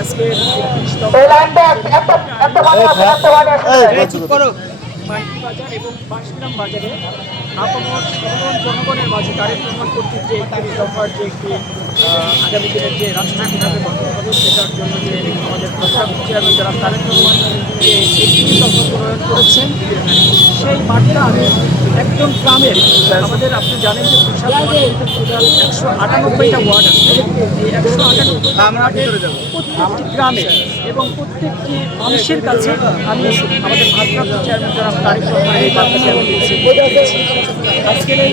আজকে একটা একটা একটা বাজার এবং বাঁশগ্রাম বাজারে আপামর সাধারণ জনগণের মাঝে তারেক রহমান কর্তৃক যে একত্রিশ দফার যে একটি আগামী দিনের যে রাষ্ট্র কীভাবে গঠন হবে সেটার জন্য যে আমাদের প্রশাসক চেয়ারম্যান যারা তারেক রহমান যে প্রণয়ন করেছেন সেই বার্তা আমি একদম গ্রামের আমাদের আপনি জানেন যে টোটাল একশো আটানব্বইটা ওয়ার্ড আছে। এই একশো আটানব্বই প্রত্যেকটি গ্রামে এবং প্রত্যেকটি মানুষের কাছে আমি আমাদের ভারপ্রাপ্ত চেয়ারম্যান যারা তারিখ রহমানের এই বার্তাটি আমি দিয়েছি আজকের এই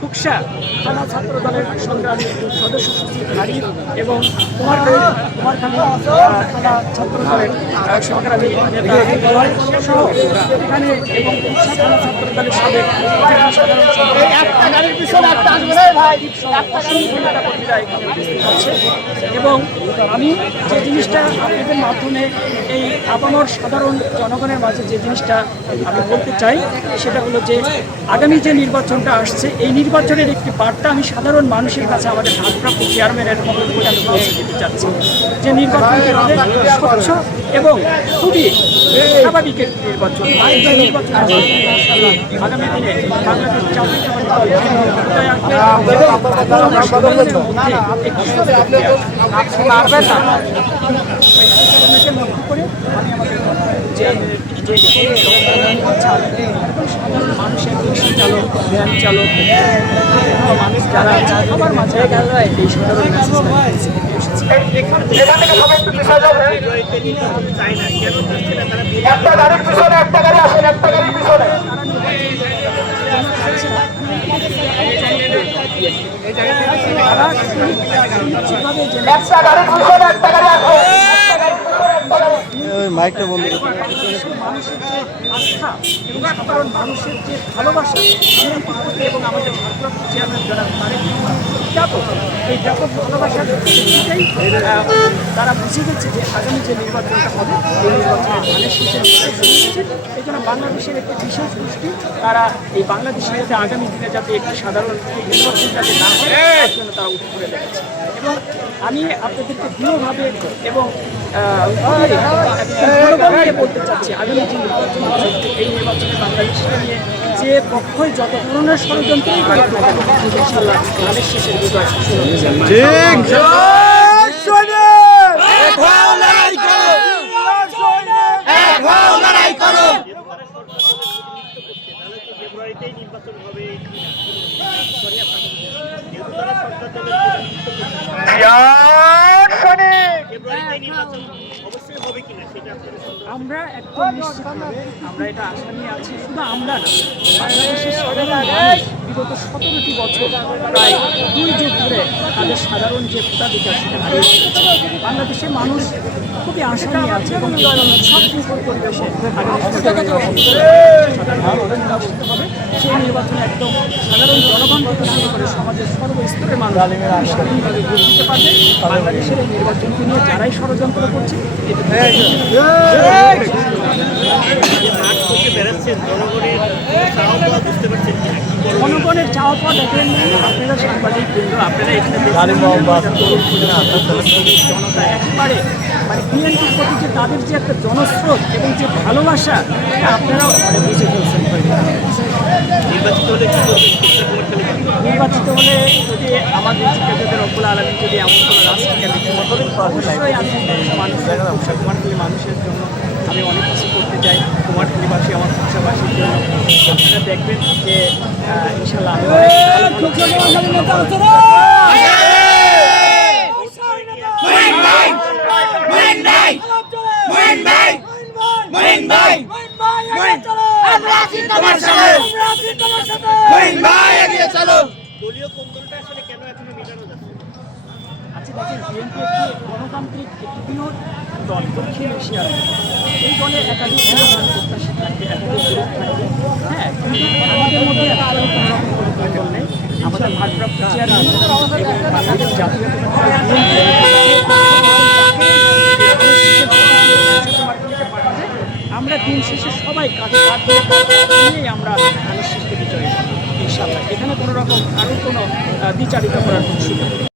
কুকসা থানা ছাত্র দলের সংগ্রামী সদস্য সচিব হারিফ এবং কুমারখালী কুমারখালী থানা ছাত্র দলের সংগ্রামী নেতা সহ এখানে এবং কুকসা থানা ছাত্র দলের সাবেক সাধারণ এবং আমি যে জিনিসটা আপনাদের মাধ্যমে এই আপামর সাধারণ জনগণের মাঝে যে জিনিসটা আমি বলতে চাই সেটা হলো যে আগামী যে নির্বাচনটা আসছে এই নির্বাচনের একটি বার্তা আমি সাধারণ মানুষের কাছে আমাদের ভারপ্রাপ্ত চেয়ারম্যানের পক্ষ থেকে আমি পৌঁছে দিতে চাচ্ছি যে নির্বাচনটি হবে স্বচ্ছ এবং খুবই স্বাভাবিক একটি নির্বাচন নির্বাচন আগামী দিনে বাংলাদেশ একটি লক্ষ্য করে আমি আমাদের যে মানুষের রিক্সা চালক ভ্যান চালক মানুষ যারা আছে সবার মাঝে এই সবাই একটু গাড়ির পিছনে একটা গাড়ি আসেন একটা গাড়ির পিছনে। একটা গাড়ির পিছনে একটা গাড়ি আসে একটা গাড়ির পিছনে একটা গাড়ি মাইকটা বন্ধ। মানুষের যে ভালোবাসা এবং আমাদের চেয়ারম্যান যারা ব্যাপক এই ব্যাপক ভালোবাসার ভিত্তিতেই তারা বুঝে গেছে যে আগামী যে নির্বাচনটা হবে এই নির্বাচনে ধানের শীষের এই জন্য বাংলাদেশের একটি বিশেষ গোষ্ঠী তারা এই বাংলাদেশে যাতে আগামী দিনে যাতে একটি সাধারণ নির্বাচন যাতে না হয় তার জন্য তারা উঠে পড়ে এবং আমি আপনাদেরকে দৃঢ়ভাবে এবং জনগণকে বলতে চাচ্ছি আগামী যে নির্বাচন এই নির্বাচনে বাংলাদেশকে নিয়ে যে পক্ষই যত ধরনের ষড়যন্ত্রই করে না ইনশাল্লাহ শেষের বিজয় সুনিশ্চিত। ফেব্রুয়ারিতেই নির্বাচন হবে সরি আপনার যেহেতু তারা সরকার দলের প্রতিনিধিত্ব করছে, ফেব্রুয়ারিতেই নির্বাচন অবশ্যই হবে কিনা সেটা আপনাদের সন্দেহ আমরা একদম আমরা এটা আশা নিয়ে আছি। শুধু আমরা না বাংলাদেশের বিগত সতেরোটি বছর প্রায় দুই যুগ ধরে তাদের সাধারণ যে ভোটাধিকার সেটা হারিয়ে বাংলাদেশের মানুষ খুবই আশা নিয়ে আছে এবং শান্তিপূর্ণ পরিবেশে হবে সেই নির্বাচনে একদম সাধারণ জনগণ থেকে শুরু করে সমাজের সর্বস্তরের মানুষ স্বাধীনভাবে ভোট দিতে পারবে বাংলাদেশের এই নির্বাচনকে নিয়ে যারাই ষড়যন্ত্র করছে এটা বেড়াচ্ছেন জনগণের বুঝতে পারছেন আপনারা সাংবাদিক বৃন্দ আপনারা এখানে জনতা একেবারে মানে বিএনপির প্রতি যে তাদের যে একটা জনস্রোত এবং যে ভালোবাসা এটা আপনারাও মানে বুঝে ফেলছেন। নির্বাচিত হলে কি করবেন নির্বাচিত হলে যদি আমাদের যদি রব্বুল আলমী যদি এমন কোনো করেন অবশ্যই আমি মানুষের কুমারখালী মানুষের জন্য আমি অনেক কিছু করতে চাই। কুমারখালীবাসী আমার ভাষাবাসীর জন্য। আপনারা দেখবেন যে ইনশাল্লাহ গণতান্ত্রিক একটি দল দক্ষিণ এশিয়ার এই দলে একাধিক প্রত্যাশী থাকবে। একাধিক হ্যাঁ আমাদের মধ্যে একটাই কোনো রকম কোনো দ্বন্দ্ব নেই আমাদের ভারপ্রাপ্ত চেয়ারম্যান এবং বাংলাদেশ জাতীয় আমরা দিন শেষে সবাই কাঁধে কাঁধ নিয়েই আমরা শীষ থেকে এখানে কোনো রকম কারোর কোনো দ্বিচারিতা করার কোনো সুযোগ